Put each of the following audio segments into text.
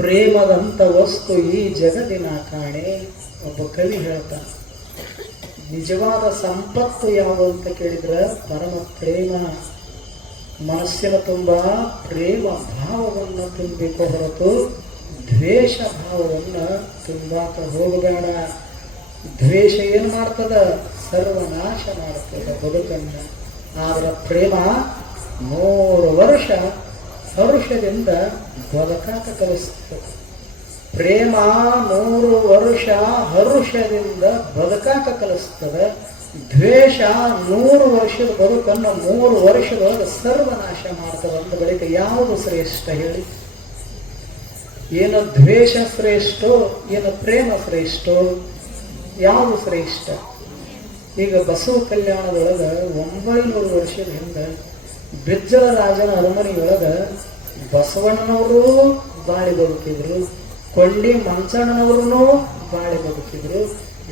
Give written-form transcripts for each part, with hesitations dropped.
ಪ್ರೇಮದಂತ ವಸ್ತು ಈ ಜಗದಿನ ಕಾಣೆ. ಒಬ್ಬ ಕವಿ ಹೇಳ್ತಾನೆ, ನಿಜವಾದ ಸಂಪತ್ತು ಯಾವುದು ಅಂತ ಕೇಳಿದ್ರೆ ಪರಮ ಪ್ರೇಮ. ಮನಸ್ಸಿನ ತುಂಬ ಪ್ರೇಮ ಭಾವವನ್ನು ತುಂಬಬೇಕು ಹೊರತು ದ್ವೇಷ ಭಾವವನ್ನು ತುಂಬಾಕ ಹೋಗಬೇಡ. ದ್ವೇಷ ಏನು ಮಾಡ್ತದ? ಸರ್ವನಾಶ ಮಾಡ್ತದ ಬದುಕನ್ನ. ಆದ್ರೆ ಪ್ರೇಮ 100 ವರ್ಷ ಹರುಷದಿಂದ ಬದುಕಾಕ ಕಲಿಸ್ತದೆ. ಪ್ರೇಮ 100 ವರ್ಷ ಹರುಷದಿಂದ ಬದುಕಾಕ ಕಲಿಸ್ತದೆ. ದ್ವೇಷ 100 ವರ್ಷದ ಬದುಕನ್ನು 3 ವರ್ಷದೊಳಗೆ ಸರ್ವನಾಶ ಮಾಡ್ತದೆ. ಅಂದ ಬಳಿಕ ಯಾವುದು ಶ್ರೇಷ್ಠ ಹೇಳಿ? ಏನು ದ್ವೇಷ ಶ್ರೇಷ್ಠೋ, ಏನು ಪ್ರೇಮ ಶ್ರೇಷ್ಠೋ? ಯಾವುದು ಶ್ರೇಷ್ಠ? ಈಗ ಬಸವ ಕಲ್ಯಾಣದೊಳಗ 900 ವರ್ಷದ ಹಿಂದೆ ಬಿಜ್ಜಳ ರಾಜನ ಅರಮನೆಯೊಳಗ ಬಸವಣ್ಣನವರು ಬಾಳಿ ಬದುಕಿದ್ರು, ಕೊಂಡಿ ಮಂಚಣ್ಣನವರು ಬಾಳಿ ಬದುಕಿದ್ರು.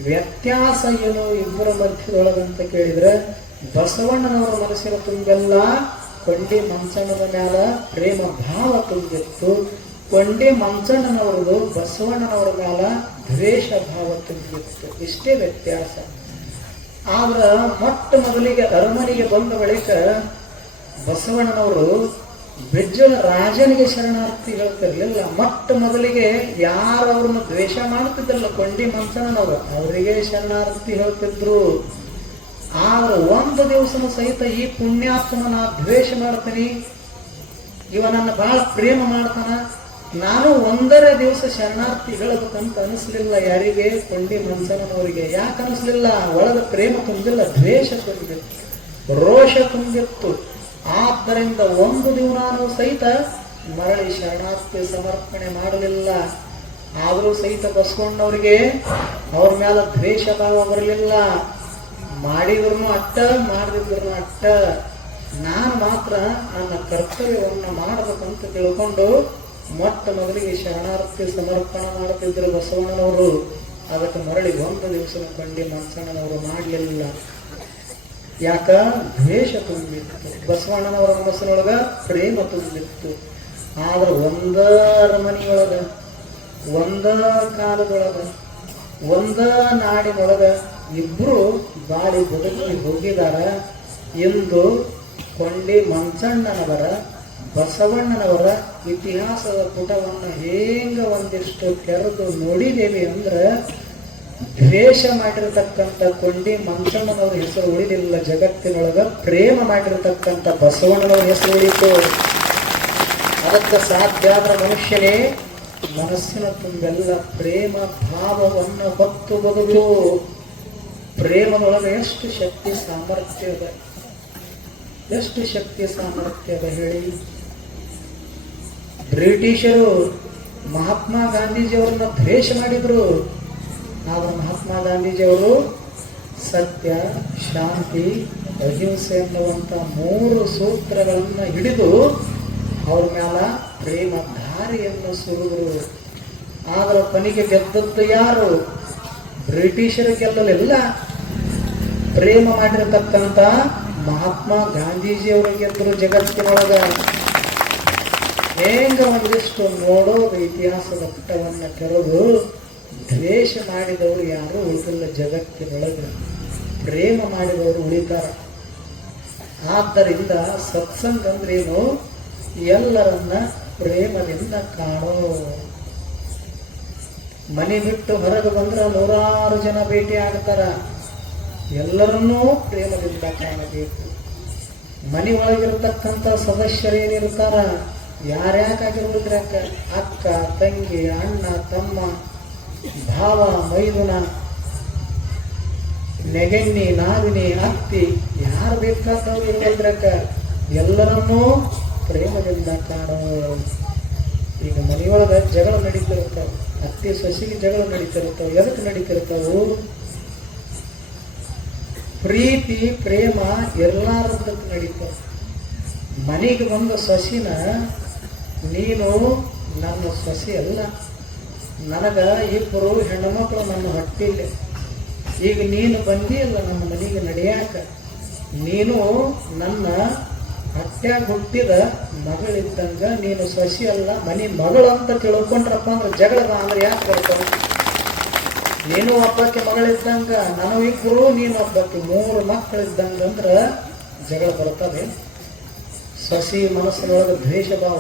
ವ್ಯತ್ಯಾಸ ಏನು ಇಬ್ಬರ ಮಧ್ಯದೊಳಗಂತ ಕೇಳಿದ್ರೆ, ಬಸವಣ್ಣನವರ ಮನಸ್ಸಿನ ತುಂಬೆಲ್ಲ ಕೊಂಡಿ ಮಂಚಣ್ಣನ ಮ್ಯಾಲ ಪ್ರೇಮ ಭಾವ ತುಂಬಿತ್ತು. ಕೊಂಡಿ ಮಂಚಣ್ಣನವರದು ಬಸವಣ್ಣನವರ ಮ್ಯಾಲ ದ್ವೇಷ ಭಾವ ತುಂಬಿತ್ತು. ಇಷ್ಟೇ ವ್ಯತ್ಯಾಸ. ಆದ್ರ ಮೊಟ್ಟ ಮೊದಲಿಗೆ ಅರಮನೆಗೆ ಬಂದ ಬಳಿಕ ಬಸವಣ್ಣನವರು ಬಿಜ್ಜಳ ರಾಜನಿಗೆ ಶರಣಾರ್ಥಿ ಹೇಳ್ತಿರ್ಲಿಲ್ಲ. ಮೊಟ್ಟ ಮೊದಲಿಗೆ ಯಾರು ಅವ್ರನ್ನ ದ್ವೇಷ ಮಾಡ್ತಿದ್ರಲ್ಲ ಕೊಂಡಿ ಮಂಚಣ್ಣನವರು, ಅವರಿಗೆ ಶರಣಾರ್ಥಿ ಹೇಳ್ತಿದ್ರು. ಆದ್ರೆ ಒಂದು ದಿವಸನ ಸಹಿತ ಈ ಪುಣ್ಯಾತ್ಮನ ನಾ ದ್ವೇಷ ಮಾಡ್ತೀನಿ, ಇವ ನನ್ನ ಬಹಳ ಪ್ರೇಮ ಮಾಡ್ತಾನ, ನಾನು 1 ದಿವಸ ಶರಣಾರ್ಥಿ ಹೇಳಬೇಕಂತ ಅನಿಸ್ಲಿಲ್ಲ. ಯಾರಿಗೆ? ಕೊಂಡಿ ಮಂಚಣ್ಣನವರಿಗೆ. ಯಾಕೆ ಅನಿಸ್ಲಿಲ್ಲ? ಒಳಗ ಪ್ರೇಮ ತುಂಬಿಲ್ಲ, ದ್ವೇಷ ತುಂಬಿತ್ತು, ರೋಷ ತುಂಬಿತ್ತು. ಆದ್ದರಿಂದ 1 ದಿವಸ ಸಹಿತ ಮರಳಿ ಶರಣಾರ್ಥಿ ಸಮರ್ಪಣೆ ಮಾಡಲಿಲ್ಲ. ಆದರೂ ಸಹಿತ ಬಸವಣ್ಣವರಿಗೆ ಅವ್ರ ಮೇಲೆ ದ್ವೇಷ ಭಾವ ಬರಲಿಲ್ಲ. ಮಾಡಿದ್ರು ಅಟ್ಟ, ಮಾಡದಿದ್ರು ಅಟ್ಟ. ನಾನು ಮಾತ್ರ ನನ್ನ ಕರ್ತವ್ಯವನ್ನು ಮಾಡಬೇಕಂತ ತಿಳ್ಕೊಂಡು ಮೊಟ್ಟ ಮೊದಲಿಗೆ ಶರಣಾರ್ಥಿ ಸಮರ್ಪಣೆ ಮಾಡುತ್ತಿದ್ದರು ಬಸವಣ್ಣನವರು. ಅದಕ್ಕೆ ಮರಳಿ 1 ದಿವಸ ಕೊಂಡಿ ಮಂಚಣ್ಣನವರು ಮಾಡಲಿಲ್ಲ. ಯಾಕ? ದ್ವೇಷ ತುಂಬಿತ್ತು. ಬಸವಣ್ಣನವರ ಮನಸ್ಸಿನೊಳಗ ಪ್ರೇಮ ತುಂಬಿತ್ತು. ಆದ್ರೆ ಒಂದ ಅರಮನೆಯೊಳಗ, ಒಂದ ಕಾಲದೊಳಗ, ಒಂದ ನಾಡಿನೊಳಗ ಇಬ್ರು ಬಾಳಿ ಬದುಕಿ ಹೋಗಿದಾರ. ಇಂದು ಕೊಂಡಿ ಮಂಚಣ್ಣನವರ ಬಸವಣ್ಣನವರ ಇತಿಹಾಸದ ಪುಟವನ್ನು ಹೇಗ ಒಂದಿಷ್ಟು ತೆರೆದು ನೋಡಿದೇವಿ ಅಂದ್ರೆ, ದ್ವೇಷ ಮಾಡಿರತಕ್ಕಂಥ ಕೊಂಡಿ ಮಂಚಣ್ಣನವರ ಹೆಸರು ಉಳಿದಿಲ್ಲ ಜಗತ್ತಿನೊಳಗ. ಪ್ರೇಮ ಮಾಡಿರತಕ್ಕಂಥ ಬಸವಣ್ಣನವರ ಹೆಸರು ಉಳಿತು. ಅದಕ್ಕೆ ಸಾಧ್ಯ ಆದ ಮನುಷ್ಯನೇ ಮನಸ್ಸಿನ ತುಂಬೆಲ್ಲ ಪ್ರೇಮ ಭಾವವನ್ನು ಹೊತ್ತು ಬದುಕು. ಪ್ರೇಮದೊಳಗೆ ಎಷ್ಟು ಶಕ್ತಿ ಸಾಮರ್ಥ್ಯ ಇದೆ, ಎಷ್ಟು ಶಕ್ತಿ ಸಾಮರ್ಥ್ಯ ಇದೆ ಹೇಳಿ. ಬ್ರಿಟಿಷರು ಮಹಾತ್ಮ ಗಾಂಧೀಜಿಯವರನ್ನ ದ್ವೇಷ ಮಾಡಿದ್ರು. ಆದ್ರೆ ಮಹಾತ್ಮ ಗಾಂಧೀಜಿಯವರು ಸತ್ಯ, ಶಾಂತಿ, ಅಹಿಂಸೆ ಎನ್ನುವಂತ 3 ಸೂತ್ರಗಳನ್ನ ಹಿಡಿದು ಅವ್ರ ಮ್ಯಾಲ ಪ್ರೇಮ ಧಾರಿಯನ್ನು ಸುರಿದ್ರು. ಆದ್ರೆ ಕೊನೆಗೆ ಗೆದ್ದದ್ದು ಯಾರು? ಬ್ರಿಟಿಷರು ಗೆಲ್ಲಲಿಲ್ಲ. ಪ್ರೇಮ ಮಾಡಿರತಕ್ಕಂತ ಮಹಾತ್ಮ ಗಾಂಧೀಜಿಯವರು ಗೆದ್ದರು ಜಗತ್ತಿನೊಳಗ. ಹೇಗ ಒಂದಿಷ್ಟು ನೋಡೋದು ಇತಿಹಾಸದ ಪುಟವನ್ನ ತೆರೆದು, ದ್ವೇಷ ಮಾಡಿದವರು ಯಾರು ಉಳಿದಿಲ್ಲ ಜಗತ್ತಿನೊಳಗೆ, ಪ್ರೇಮ ಮಾಡಿದವರು ಉಳಿತಾರ. ಆದ್ದರಿಂದ ಸತ್ಸಂಗ ಅಂದ್ರೇನು? ಎಲ್ಲರನ್ನ ಪ್ರೇಮದಿಂದ ಕಾಣೋ. ಮನೆ ಬಿಟ್ಟು ಹೊರಗೆ ಬಂದ್ರೆ 100 ಜನ ಭೇಟಿ ಆಗ್ತಾರ. ಎಲ್ಲರನ್ನೂ ಪ್ರೇಮದಿಂದ ಕಾಣಬೇಕು. ಮನೆ ಒಳಗಿರ್ತಕ್ಕಂಥ ಸದಸ್ಯರೇನಿರ್ತಾರ, ಯಾರ್ಯಾಕಾಗಿರ್ಬೇಕ್ರಾಕ, ಅಕ್ಕ, ತಂಗಿ, ಅಣ್ಣ, ತಮ್ಮ, ಭಾವ, ಮೈದುನ, ನೆಗೆಣ್ಣಿ, ನಾವಿನಿ, ಅತ್ತಿ, ಯಾರು ಬೇಕಾದವ್ರು ಇರ್ಬೇಕ್ರಾಕ, ಎಲ್ಲರನ್ನೂ ಪ್ರೇಮದಿಂದ ಕಾಣೋ. ಈಗ ಮನೆಯೊಳಗ ಜಗಳ ನಡೀತಿರ್ತಾವ, ಅತ್ತಿ ಸೊಸಿಗೆ ಜಗಳ ನಡೀತಿರ್ತಾವ. ಎದಕ್ಕೆ ನಡೀತಿರ್ತಾವು? ಪ್ರೀತಿ ಪ್ರೇಮ ಎಲ್ಲಾರದಕ್ಕೆ ನಡೀತಾವ. ಮನೆಗೆ ಬಂದ ಸೊಸಿನ, ನೀನು ನನ್ನ ಸೊಸಿ ಅಲ್ಲ, ನನಗ 2 ಹೆಣ್ಣು ಮಕ್ಕಳು ನನ್ನ ಹೊಟ್ಟಿಲ್ಲ, ಈಗ ನೀನು ಬಂದಿಯಲ್ಲ ನಮ್ಮ ಮನೆಗೆ ನಡೆಯಾಕ, ನೀನು ನನ್ನ ಹೊಟ್ಟ್ಯಾಗ ಹುಟ್ಟಿದ ಮಗಳಿದ್ದಂಗ ನೀನು ಸಸಿ ಅಲ್ಲ ಮನಿ ಮಗಳು ಅಂತ ತಿಳ್ಕೊಂಡ್ರಪ್ಪ ಅಂದ್ರೆ ಜಗಳದ ಅಂದ್ರೆ ಯಾಕೆ ಬರ್ತಾವ? ನೀನು ಒಬ್ಬಕ್ಕೆ ಮಗಳಿದ್ದಂಗ ನನವಿಬ್ರು ನೀನು ಒಬ್ಬಕ್ಕೆ 3 ಮಕ್ಕಳಿದ್ದಂಗ ಅಂದ್ರ ಜಗಳ ಬರ್ತದೆ. ಸಸಿ ಮನಸ್ಸಿನೊಳಗೆ ದ್ವೇಷ ಭಾವ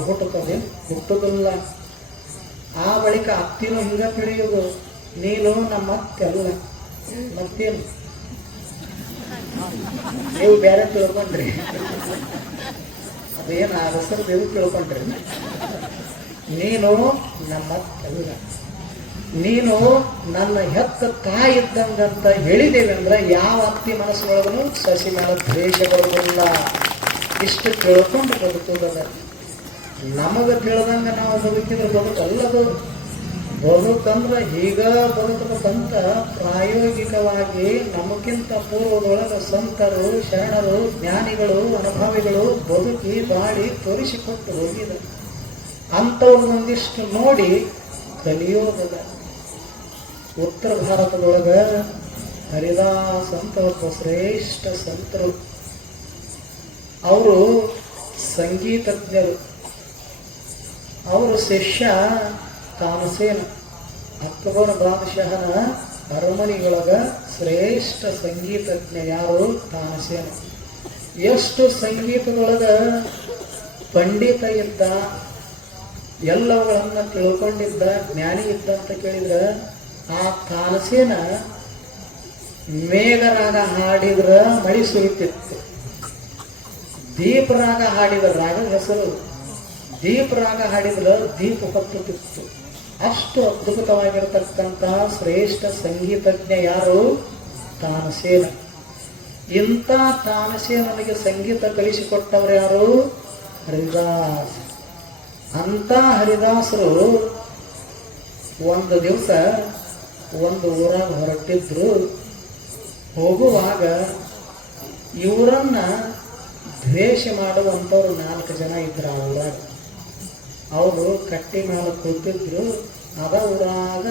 ಹುಟ್ಟುದಿಲ್ಲ. ಆ ಬಳಿಕ ಅತ್ತಿನೂ ಹಿಂಗ ತಿಳಿಯೋದು, ನೀನು ನಮ್ಮ ಅತ್ತೆ ಅಲ್ಲ, ಮತ್ತೇನು ನೀವು ಬೇರೆ ತಿಳ್ಕೊಂಡ್ರಿ, ಅದೇನು ಆ ಹೆಸರು ನೀವು ತಿಳ್ಕೊಂಡ್ರಿ. ನೀನು ನಮ್ಮ ಅತ್ತೆ ಅಲ್ಲ, ನೀನು ನನ್ನ ಹೆತ್ತ ತಾಯಿ ಇದ್ದಂಗಂತ ಹೇಳಿದ್ದೇವೆ ಅಂದ್ರೆ ಯಾವ ಅತ್ತಿ ಮನಸ್ಸಿನೊಳಗೂ ಸಸಿ ಮೇಲೆ ದ್ವೇಷ ಬರುವುದಿಲ್ಲ. ಇಷ್ಟು ತಿಳ್ಕೊಂಡು ಬದುಕುವುದಲ್ಲ. ನಮಗೆ ತಿಳಿದಂಗ ನಾವು ಬದುಕಿದ್ರೆ ಬದುಕಲ್ಲದು. ಬದುಕಂದ್ರೆ ಈಗ ಬದುಕಬೇಕಂತ ಪ್ರಾಯೋಗಿಕವಾಗಿ ನಮಗಿಂತ ಪೂರ್ವದೊಳಗೆ ಸಂತರು, ಶರಣರು, ಜ್ಞಾನಿಗಳು, ಅನುಭವಿಗಳು ಬದುಕಿ ಬಾಳಿ ತೋರಿಸಿಕೊಟ್ಟು ಹೋಗಿದ್ದಾರೆ. ಅಂಥವ್ರು ಒಂದಿಷ್ಟು ನೋಡಿ ಕಲಿಯೋದಲ್ಲ. ಉತ್ತರ ಭಾರತದೊಳಗ ಹರಿದಾಸ್ ಅಂತ ಒಬ್ಬ ಶ್ರೇಷ್ಠ ಸಂತರು. ಅವರು ಸಂಗೀತಜ್ಞರು. ಅವರು ಶಿಷ್ಯ ತಾನಸೇನ. ಅಕ್ಬರ್ ಬಾದಶಾಹನ ಅರಮನೆಯೊಳಗ ಶ್ರೇಷ್ಠ ಸಂಗೀತಜ್ಞ ಯಾರು? ತಾನಸೇನ. ಎಷ್ಟು ಸಂಗೀತದೊಳಗ ಪಂಡಿತ ಇದ್ದ, ಎಲ್ಲವುಗಳನ್ನ ತಿಳ್ಕೊಂಡಿದ್ದ, ಜ್ಞಾನಿ ಇದ್ದ ಅಂತ ಕೇಳಿದ್ರ ಆ ತಾನಸೇನ ಮೇಘರಾಗ ಹಾಡಿದ್ರ ಮಳಿ ಸುರಿತಿತ್ತು. ದೀಪರಾಗ ಹಾಡಿದ್ರ, ರಾಗದ ಹೆಸರು ದೀಪರಾಗ ಹಾಡಿದ್ರ ದೀಪ ಹೊತ್ತುತ್ತಿತ್ತು. ಅಷ್ಟು ಅದ್ಭುತವಾಗಿರತಕ್ಕಂತಹ ಶ್ರೇಷ್ಠ ಸಂಗೀತಜ್ಞ ಯಾರು? ತಾನಸೇನ. ಇಂಥ ತಾನಸೇನನಿಗೆ ಸಂಗೀತ ಕಲಿಸಿಕೊಟ್ಟವರು ಯಾರು? ಹರಿದಾಸ್. ಅಂತ ಹರಿದಾಸರು ಒಂದು ದಿವಸ ಒಂದು ಊರಾಗ ಹೊರಟಿದ್ರು. ಹೋಗುವಾಗ ಇವರನ್ನ ದ್ವೇಷ ಮಾಡುವಂಥವ್ರು 4 ಜನ ಇದ್ರು ಆ ಊರಾಗ. ಅವರು ಕಟ್ಟಿ ಮೇಲೆ ಕೂತಿದ್ರು. ಅದ ಊರಾಗ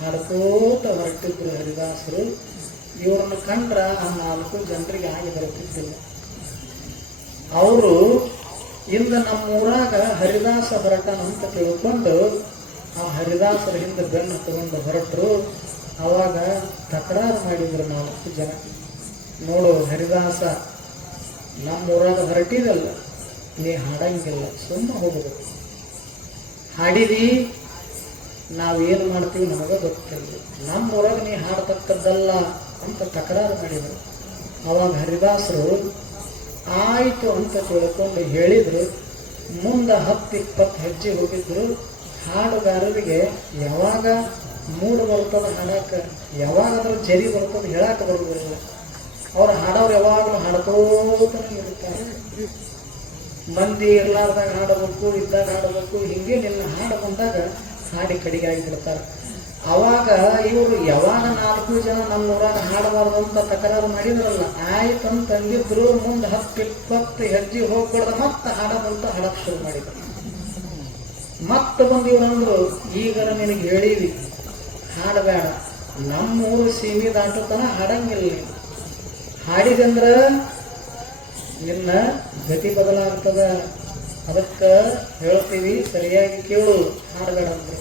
ನಡ್ಕೋತ ಹೊರಟಿದ್ರು ಹರಿದಾಸರು. ಇವ್ರನ್ನ ಕಂಡ್ರ ಆ 4 ಜನರಿಗೆ ಆಗಿ ಬರುತ್ತಿದ್ದಿಲ್ಲ. ಅವರು ಇಂದ ನಮ್ಮ ಊರಾಗ ಹರಿದಾಸ ಹೊರಟನಂತ ತಿಳ್ಕೊಂಡು ಆ ಹರಿದಾಸರ ಹಿಂದೆ ಬೆನ್ನು ತಗೊಂಡು ಹೊರಟರು. ಅವಾಗ ತಕರಾರು ಮಾಡಿದ್ರು 4 ಜನ. ನೋಡು ಹರಿದಾಸ, ನಮ್ಮ ಊರಾಗ ಹೊರಟಿದಲ್ಲ, ನೀ ಹಾಡಂಗಿಲ್ಲ, ಸುಮ್ಮನೆ ಹೋಗ್ಬೇಕು. ಹಾಡಿದಿ ನಾವೇನು ಮಾಡ್ತೀವಿ ನಮಗೆ ಗೊತ್ತಿಲ್ಲ, ನಮ್ಮ ಊರಾಗ ನೀ ಹಾಡತಕ್ಕದ್ದಲ್ಲ ಅಂತ ತಕರಾರು ಮಾಡಿದರು. ಅವಾಗ ಹರಿದಾಸರು ಆಯಿತು ಅಂತ ತಿಳ್ಕೊಂಡು ಹೇಳಿದ್ರು. ಮುಂದೆ 10-20 ಹೆಜ್ಜೆ ಹೋಗಿದ್ರು. ಹಾಡುಗಾರರಿಗೆ ಯಾವಾಗ ಮೂಡ್ ಬರ್ತದ ಹಾಡಾಕ, ಯಾವಾಗಾದ್ರೂ ಜರಿ ಬರ್ತದ ಹೇಳಾಕ ಬರುವುದಿಲ್ಲ. ಅವ್ರು ಹಾಡೋರು ಯಾವಾಗಲೂ ಹಾಡ್ಕೋತಾನೆ ಇರ್ತಾರೆ. ಮಂದಿ ಇರ್ಲಾರ್ದಾಗ ಹಾಡಬೇಕು, ಇದ್ದಾಗ ಹಾಡಬೇಕು, ಹಿಂಗೆ ನಿನ್ನ ಹಾಡು ಬಂದಾಗ ಹಾಡಿ ಕಡಿಗೆ ಆಗಿಬಿಡ್ತಾರೆ. ಅವಾಗ ಇವರು ಯಾವಾಗ 4 ಜನ ನಮ್ಮ ಊರಾಗ ಹಾಡಬಾರ್ದು ಅಂತ ತಕರಾರು ಮಾಡಿದ್ರಲ್ಲ, ಆಯ್ತಂತ ತಂದಿದ್ರು. ಮುಂದೆ 10-20 ಹೆಜ್ಜೆ ಹೋಗ್ಬಿಡ್ದ ಮತ್ತೆ ಹಾಡದಂತ ಹಾಡಕ್ ಶುರು ಮಾಡಿದ್ರು. ಮತ್ತೆ ಬಂದು ಇವ್ರಂದ್ರು, ಈಗ ನಿನಗೆ ಹೇಳಿವಿ ಹಾಡಬೇಡ, ನಮ್ಮೂರು ಸೀಮೆ ದಾಟತನ ಹಾಡಂಗಿಲ್ಲ. ಹಾಡಿದಂದ್ರ ನಿನ್ನ ಗತಿ ಬದಲಾಗ್ತದ, ಅದಕ್ಕೆ ಹೇಳ್ತೀವಿ ಸರಿಯಾಗಿ ಕೇಳು, ಹಾಡಬೇಡ ಅಂದ್ರೆ.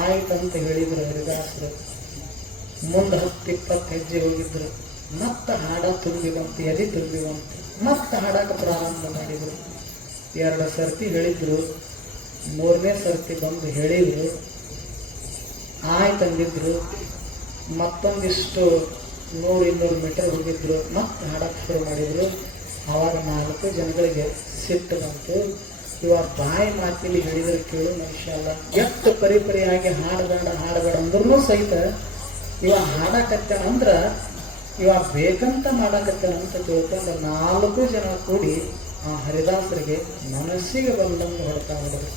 ಆಯ್ತಂತ ಹೇಳಿದ್ರು ಹರಿದಾಸರು. ಮುಂದೆ 10-20 ಹೆಜ್ಜೆ ಹೋಗಿದ್ರು. ಮತ್ತೆ ಹಾಡ ತುಂಬಿವಂತ, ಎದೆ ತುಂಬಿವಂತ, ಮತ್ತೆ ಹಾಡಕ್ಕೆ ಪ್ರಾರಂಭ ಮಾಡಿದ್ರು. 2 ಸರ್ತಿ ಹೇಳಿದ್ರು. 3ನೇ ಸರ್ತಿ ಬಂದು ಹೇಳಿದ್ರು. ಆಯ್ತಂದಿದ್ರು. ಮತ್ತೊಂದಿಷ್ಟು 100-200 ಮೀಟರ್ ಹೋಗಿದ್ರು. ಮತ್ತೆ ಹಾಡಕ್ಕೆ ಶುರು ಮಾಡಿದ್ರು. ಆವಾಗ 4 ಜನಗಳಿಗೆ ಸಿಟ್ಟು ಬಂತು. ಇವಾಗ ಬಾಯಿ ಮಾತಿಲಿ ಹೇಳಿದ್ರೆ ಕೇಳು ಮನುಷ್ಯ ಅಲ್ಲ, ಎಷ್ಟು ಪರಿಪರಿಯಾಗಿ ಹಾಡಬೇಡ ಅಂದ್ರೂ ಸಹಿತ ಇವಾಗ ಹಾಡಕತ್ತೇನ ಅಂದ್ರ ಇವಾಗ ಬೇಕಂತ ಮಾಡಕತ್ತೇನ ಅಂತ ತಿಳ್ಕೊಂಡು 4 ಜನ ಕೂಡಿ ಆ ಹರಿದಾಸರಿಗೆ ಮನಸ್ಸಿಗೆ ಬಂದಂಗೆ ಹೊಡ್ತಾ ಹೊಡೆದ್ರು.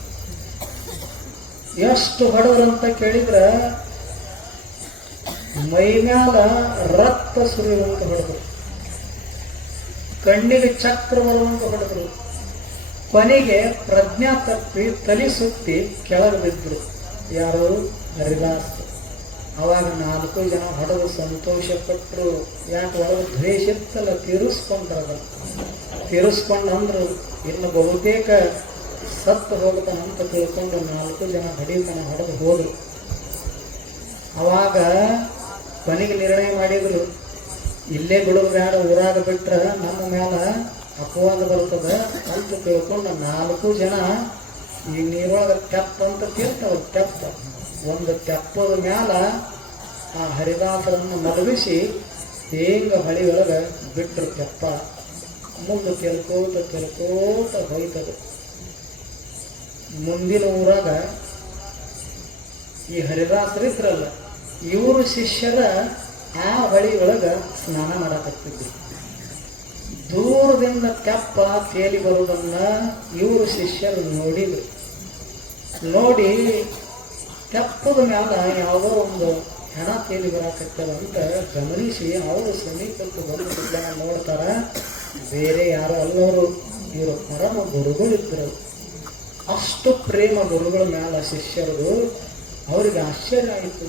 ಎಷ್ಟು ಹೊಡೆದ್ರಂತ ಕೇಳಿದ್ರ ಮೈಮ್ಯಾಲ ರಕ್ತ ಸುರಿಯುವಂತ ಹೊಡೆದ್ರು, ಕಣ್ಣಿಗೆ ಚಕ್ರ ಬರುವಂತ ಹೊಡೆದ್ರು. ಕೊನೆಗೆ ಪ್ರಜ್ಞಾ ತಪ್ಪಿ ತಲೆ ಸುತ್ತಿ ಕೆಳಗೆ ಬಿದ್ದರು. ಯಾರು? ಹರಿದಾಸ್. ಅವಾಗ 4 ಜನ ಹೊಡೆದು ಸಂತೋಷ ಪಟ್ಟರು. ಯಾಕೆ ಒಳಗೆ ದ್ವೇಷ ಇತ್ತಲ್ಲ, ತೀರಿಸ್ಕೊಂಡ್ರದ. ತೀರಿಸ್ಕೊಂಡು ಅಂದ್ರು. ಇನ್ನು ಬಹುತೇಕ ಸತ್ತು ಹೋಗ್ತಾನಂತ ತಿಳ್ಕೊಂಡು 4 ಜನ ಹೊಡಿತಾನ ಹೊಡೆದು ಹೋದ್ರು. ಅವಾಗ ಕೊನೆಗೆ ನಿರ್ಣಯ ಮಾಡಿದ್ರು, ಇಲ್ಲೇ ಬಿಡೋದು ಬೇಡ, ಊರಾಗ ಬಿಟ್ರೆ ನಮ್ಮ ಮ್ಯಾಲ ಅಪವಾದ ಬರ್ತದ ಅಂತ ತಿಳ್ಕೊಂಡು 4 ಜನ ಈ ನೀರೊಳಗೆ ತೆಪ್ಪ ಅಂತ ತೀರ್ತಾವ. ತೆಪ್ಪ ಒಂದು ತೆಪ್ಪದ ಮ್ಯಾಲ ಆ ಹರಿದಾಸರನ್ನು ಮಲಗಿಸಿ ಹೇಂಗ ಹೊಳಿ ಒಳಗೆ ಬಿಟ್ಟರು. ತೆಪ್ಪ ಮುಂದೆ ತಿಳ್ಕೋತ ಹೋಯ್ತದ. ಮುಂದಿನ ಊರಾಗ ಈ ಹರಿದಾಸರಿದ್ರಲ್ಲ, ಇವರು ಶಿಷ್ಯರ ಆ ಹೊಳಿ ಒಳಗ ಸ್ನಾನ ಮಾಡಕತ್ತಿದ್ರು. ದೂರದಿಂದ ತೆಪ್ಪ ತೇಲಿ ಬರುವುದನ್ನ ಇವರು ಶಿಷ್ಯರು ನೋಡಿದ್ರು. ನೋಡಿ ತೆಪ್ಪದ ಮ್ಯಾಲ ಯಾವುದೋ ಒಂದು ಹೆಣ ತೇಲಿ ಬರಾಕತ್ತದಂತ ಗಮನಿಸಿ ಅವರು ಸಮೀಪಕ್ಕೆ ಬಂದು ನೋಡ್ತಾರ. ಬೇರೆ ಯಾರು ಅಲ್ಲವರು, ಇವರು ಪರಮ ಗುರುಗಳಿದ್ರು. ಅಷ್ಟು ಪ್ರೇಮ ಗುರುಗಳ ಮ್ಯಾಲ ಶಿಷ್ಯರು. ಅವ್ರಿಗೆ ಆಶ್ಚರ್ಯ ಆಯಿತು.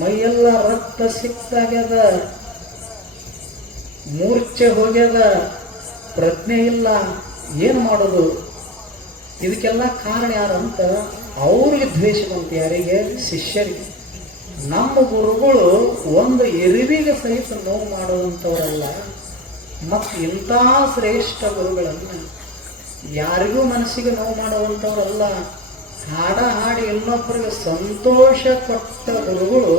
ಮೈಯೆಲ್ಲ ರಕ್ತ ಸಿಕ್ತಾಗ್ಯದ, ಮೂರ್ಛೆ ಹೋಗ್ಯದ, ಪ್ರಜ್ಞೆ ಇಲ್ಲ, ಏನು ಮಾಡೋದು? ಇದಕ್ಕೆಲ್ಲ ಕಾರಣ ಯಾರಂತ ಅವ್ರಿಗೆ ದ್ವೇಷ ಬಂತು. ಯಾರಿಗೆ? ಶಿಷ್ಯರಿಗೆ. ನಮ್ಮ ಗುರುಗಳು ಒಂದು ಇರುವಿಗೆ ಸಹಿತ ನೋವು ಮಾಡುವಂಥವರಲ್ಲ. ಮತ್ತು ಇಂಥ ಶ್ರೇಷ್ಠ ಗುರುಗಳನ್ನು ಯಾರಿಗೂ ಮನಸ್ಸಿಗೆ ನೋವು ಮಾಡುವಂಥವ್ರಲ್ಲ. ಹಾಡ ಹಾಡಿ ಇನ್ನೊಬ್ಬರಿಗೆ ಸಂತೋಷ ಕೊಟ್ಟ ಗುರುಗಳು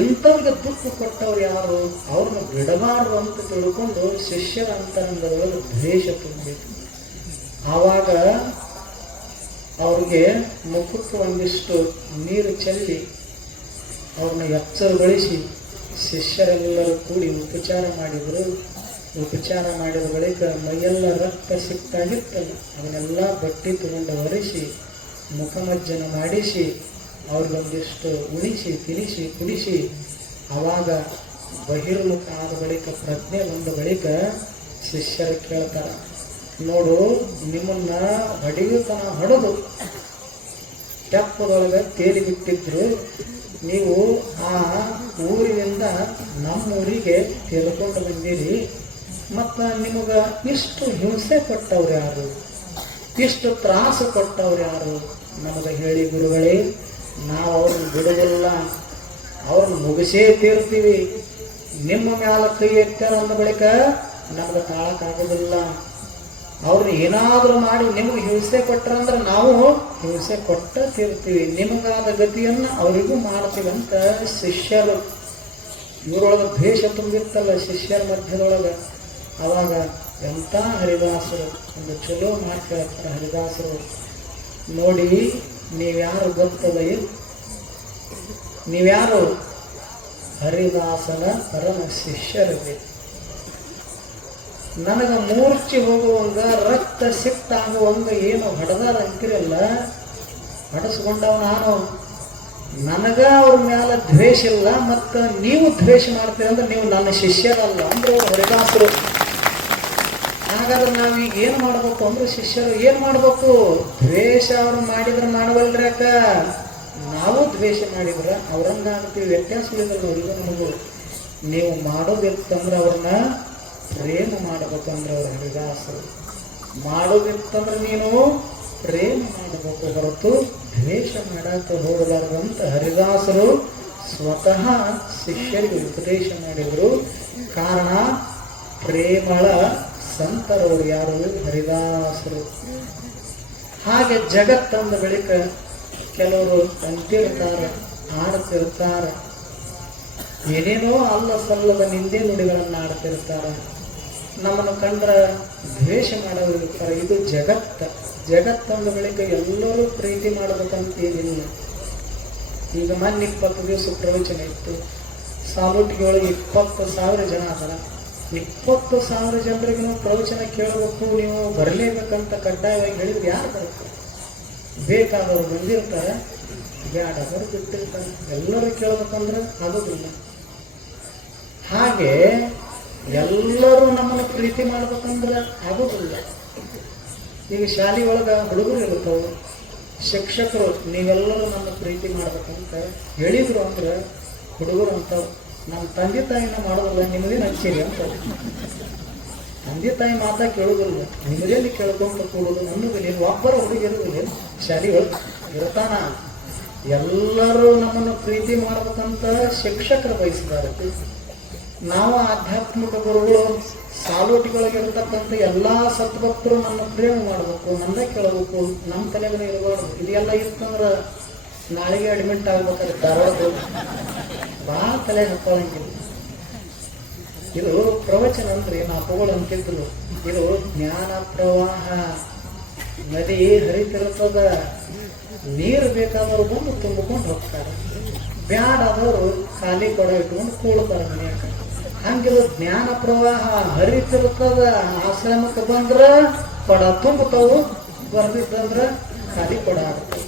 ಇಂಥವ್ರಿಗೆ ದುಃಖ ಕೊಟ್ಟವ್ರು ಯಾರು? ಅವ್ರನ್ನ ಬಿಡಬಾರ್ದು ಅಂತ ತಿಳ್ಕೊಂಡು ಶಿಷ್ಯರ ಅಂತರಂಗದೊಳಗೆ ದ್ವೇಷ ತುಂಬಬೇಕು. ಆವಾಗ ಅವ್ರಿಗೆ ಮುಖಕ್ಕೆ ಒಂದಿಷ್ಟು ನೀರು ಚೆಲ್ಲಿ ಅವ್ರನ್ನ ಎಚ್ಚರಗೊಳಿಸಿ ಶಿಷ್ಯರೆಲ್ಲರೂ ಕೂಡಿ ಉಪಚಾರ ಮಾಡಿದರು. ಉಪಚಾರ ಮಾಡಿದ ಬಳಿಕ ಮೈಯೆಲ್ಲ ರಕ್ತ ಸಿಕ್ತಾಗಿತ್ತಲ್ಲ, ಅದನ್ನೆಲ್ಲ ಬಟ್ಟೆ ತಗೊಂಡು ಒರೆಸಿ ಮುಖಮಜ್ಜನ ಮಾಡಿಸಿ ಅವ್ರಿಗೊಂದಿಷ್ಟು ಉಣಿಸಿ ತಿನಿಸಿ ಕುಡಿಸಿ ಅವಾಗ ಬಹಿರ್ಮುಖ ಆದ ಬಳಿಕ ಪ್ರಜ್ಞೆ ಬಂದ ಬಳಿಕ ಶಿಷ್ಯರು ಕೇಳ್ತಾರ, ನೋಡು ನಿಮ್ಮನ್ನ ಹೊಡೆಯುತನ ಹೊಡೆದು ತೆಪ್ಪದೊಳಗೆ ತೇಲಿ ಬಿಟ್ಟಿದ್ರು. ನೀವು ಆ ಊರಿನಿಂದ ನಮ್ಮೂರಿಗೆ ತೆಗೆದುಕೊಂಡು ಬಂದಿರಿ. ಮತ್ತು ನಿಮಗೆ ಇಷ್ಟು ಹಿಂಸೆ ಕೊಟ್ಟವ್ರು ಯಾರು? ಇಷ್ಟು ತ್ರಾಸು ಕೊಟ್ಟವ್ರು ಯಾರು? ನಮಗೆ ಹೇಳಿ ಗುರುಗಳೇ, ನಾವು ಅವ್ರನ್ನ ಬಿಡುವುದಿಲ್ಲ, ಅವ್ರನ್ನ ಮುಗಿಸೇ ತೀರ್ತೀವಿ. ನಿಮ್ಮ ಮ್ಯಾಲ ಕೈ ಎತ್ತಾರ ಅಂದ ಬಳಿಕ ನಮ್ಗೆ ತಾಳಕ್ಕಾಗೋದಿಲ್ಲ. ಅವ್ರನ್ನ ಏನಾದರೂ ಮಾಡಿ ನಿಮಗೆ ಹಿಂಸೆ ಕೊಟ್ಟರಂದ್ರೆ ನಾವು ಹಿಂಸೆ ಕೊಟ್ಟ ತೀರ್ತೀವಿ. ನಿಮಗಾದ ಗತಿಯನ್ನು ಅವರಿಗೂ ಮಾಡ್ತೀವಿ ಅಂತ ಶಿಷ್ಯರು. ಇವರೊಳಗೆ ದ್ವೇಷ ತುಂಬಿರ್ತಲ್ಲ ಶಿಷ್ಯರ ಮಧ್ಯದೊಳಗೆ. ಅವಾಗ ಎಂಥ ಹರಿದಾಸರು ಒಂದು ಚಲೋ ಮಾತು ಹೇಳ್ತಾರೆ ಹರಿದಾಸರು. ನೋಡಿ, ನೀವ್ಯಾರು ಗೊತ್ತದ? ನೀವ್ಯಾರು? ಹರಿದಾಸನ ಪರಮ ಶಿಷ್ಯರಿಗೆ. ನನಗೆ ಮೂರ್ಛೆ ಹೋಗುವಂಗ ರಕ್ತ ಸಿಕ್ತಾಗುವಂಗ ಏನು ಹೊಡೆದಾರ ಅಂತಿರಲ್ಲ, ಹೊಡೆಸ್ಕೊಂಡವ ನಾನು. ನನಗ ಅವ್ರ ಮ್ಯಾಲ ದ್ವೇಷ ಇಲ್ಲ, ಮತ್ತು ನೀವು ದ್ವೇಷ ಮಾಡ್ತೀರಿ ಅಂದ್ರೆ ನೀವು ನನ್ನ ಶಿಷ್ಯರಲ್ಲ ಅಂದ್ರೆ ಹರಿದಾಸರು. ಹಾಗಾದ್ರೆ ನಾವೀಗ ಏನು ಮಾಡ್ಬೇಕು ಅಂದ್ರೆ ಶಿಷ್ಯರು ಏನು ಮಾಡ್ಬೇಕು? ದ್ವೇಷ ಅವ್ರು ಮಾಡಿದ್ರೆ ಮಾಡವಲ್ರಿ ಅಕ್ಕ, ನಾವು ದ್ವೇಷ ಮಾಡಿದ್ರೆ ಅವ್ರಂಗಾಗ್ತೀವಿ. ವ್ಯತ್ಯಾಸಗಳಿದ್ರೆ ನೋಡಿದ್ರೆ ನಮಗೂ. ನೀವು ಮಾಡೋದಿತ್ತಂದ್ರೆ ಅವ್ರನ್ನ ಪ್ರೇಮ ಮಾಡಬೇಕಂದ್ರೆ ಅವ್ರ ಹರಿದಾಸರು. ಮಾಡೋದಿತ್ತಂದ್ರೆ ನೀನು ಪ್ರೇಮ ಮಾಡಬೇಕು ಹೊರತು ದ್ವೇಷ ಮಾಡಕ್ಕೆ ಹೋಗಲಾರದಂತ ಹರಿದಾಸರು ಸ್ವತಃ ಶಿಷ್ಯರಿಗೆ ಉಪದೇಶ ಮಾಡಿದರು. ಕಾರಣ ಪ್ರೇಮಳ ಸಂತರವರು ಯಾರು? ಹರಿದಾಸರು. ಹಾಗೆ ಜಗತ್ತಂದ ಬಳಿಕ ಕೆಲವರು ಅಂತಿರ್ತಾರೆ, ಆಡ್ತಿರ್ತಾರೆ, ಏನೇನೋ ಅಲ್ಲ ಸಲ್ಲದ ನಿಂದೆ ನುಡಿಗಳನ್ನು ಆಡ್ತಿರ್ತಾರೆ. ನಮ್ಮನ್ನು ಕಂಡ್ರೆ ದ್ವೇಷ ಮಾಡೋರು ಇರ್ತಾರೆ. ಇದು ಜಗತ್ತಂದ ಬಳಿಕ ಎಲ್ಲರೂ ಪ್ರೀತಿ ಮಾಡಬೇಕಂತ ಏನಿಲ್ಲ. ಈಗ ಮೊನ್ನೆ 20 ದಿವಸ ಪ್ರವಚನ ಇತ್ತು. ಸಾಲುಟಿಗೆ ಒಳಗೆ 20,000 ಜನ ಅದರ. 20,000 ಜನರಿಗೆ ನೀವು ಪ್ರವಚನ ಕೇಳಬೇಕು, ನೀವು ಬರಲೇಬೇಕಂತ ಕಡ್ಡಾಯವಾಗಿ ಹೇಳಿದ್ರೆ ಯಾರು ಬರ್ತಾರೆ? ಬೇಕಾದವರು ಬಂದಿರ್ತಾರೆ, ಬ್ಯಾಡವರು ಬಿಟ್ಟಿರ್ತಾರೆ. ಎಲ್ಲರೂ ಕೇಳಬೇಕಂದ್ರೆ ಆಗೋದಿಲ್ಲ. ಹಾಗೆ ಎಲ್ಲರೂ ನಮ್ಮನ್ನು ಪ್ರೀತಿ ಮಾಡ್ಬೇಕಂದ್ರೆ ಆಗೋದಿಲ್ಲ. ಈಗ ಶಾಲೆ ಒಳಗೆ ಹುಡುಗರು ಇರ್ತಾವೆ, ಶಿಕ್ಷಕರು ನೀವೆಲ್ಲರೂ ನನ್ನ ಪ್ರೀತಿ ಮಾಡ್ಬೇಕಂತ ಹೇಳಿದ್ರು ಅಂದ್ರೆ ಹುಡುಗರು ಅಂತಾವ್, ನಮ್ಮ ತಂದೆ ತಾಯಿನ ಮಾಡೋದಿಲ್ಲ, ನಿಮಗೇನು ಹಚ್ಚಿರಿ ಅಂತ. ತಂದೆ ತಾಯಿ ಮಾತಾ ಕೇಳುವುದಿಲ್ಲ, ನಿಮಗೆಲ್ಲಿ ಕೇಳ್ಕೊಂತ ಕೂಡುದು, ನಮಗಲ್ಲಿ ಒಬ್ಬರ ಹುಡುಗಿರುವುದಿಲ್ಲ ಶಾಲೆಗಳು ಇರ್ತಾನ. ಎಲ್ಲರೂ ನಮ್ಮನ್ನು ಪ್ರೀತಿ ಮಾಡಬೇಕಂತ ಶಿಕ್ಷಕರು ಬಯಸಿದ್ದಾರೆ. ನಾವು ಆಧ್ಯಾತ್ಮಿಕ ಗುರುಗಳು ಸಾಲೋಟಿಗಳಿಗಿರ್ತಕ್ಕಂಥ ಎಲ್ಲಾ ಸತ್ಭಕ್ತರು ನನ್ನ ಪ್ರೇರಣೆ ಮಾಡಬೇಕು, ನನ್ನ ಕೇಳಬೇಕು, ನಮ್ಮ ತಲೆಗಳು ಇರಬಾರ್ದು. ಇದೆಲ್ಲ ಇತ್ತಂದ್ರೆ ನಾಳೆಗೆ ಅಡ್ಮಿಟ್ ಆಗ್ಬೇಕಾದ್ರೆ ಧಾರವಾಡ ಭಾಳ ತಲೆ ಹಾಕೊಳ್ಳಂಗಿಲ್ಲ. ಇದು ಪ್ರವಚನ ಅಂದ್ರೆ ಅಪ್ಪಗಳು ಅಂತಿದ್ರು, ಇದು ಜ್ಞಾನ ಪ್ರವಾಹ. ನದಿ ಹರಿತಿರ್ತದ, ನೀರು ಬೇಕಾದವರು ಬಂದು ತುಂಬಿಕೊಂಡು ಹೋಗ್ತಾರೆ, ಬ್ಯಾಡಾದವರು ಖಾಲಿ ಕೊಡ ಇಟ್ಕೊಂಡು ಕೂಡ್ತಾರೆ ಮನೆಯಾಗ. ಹಂಗಿದು ಜ್ಞಾನ ಪ್ರವಾಹ ಹರಿತಿರ್ತದ. ಆಶ್ರಮಕ್ಕೆ ಬಂದ್ರ ಕೊಡ ತುಂಬತಾವು, ಬರ್ದಿತ್ತಂದ್ರ ಖಾಲಿ ಕೊಡ ಆಗುತ್ತೆ.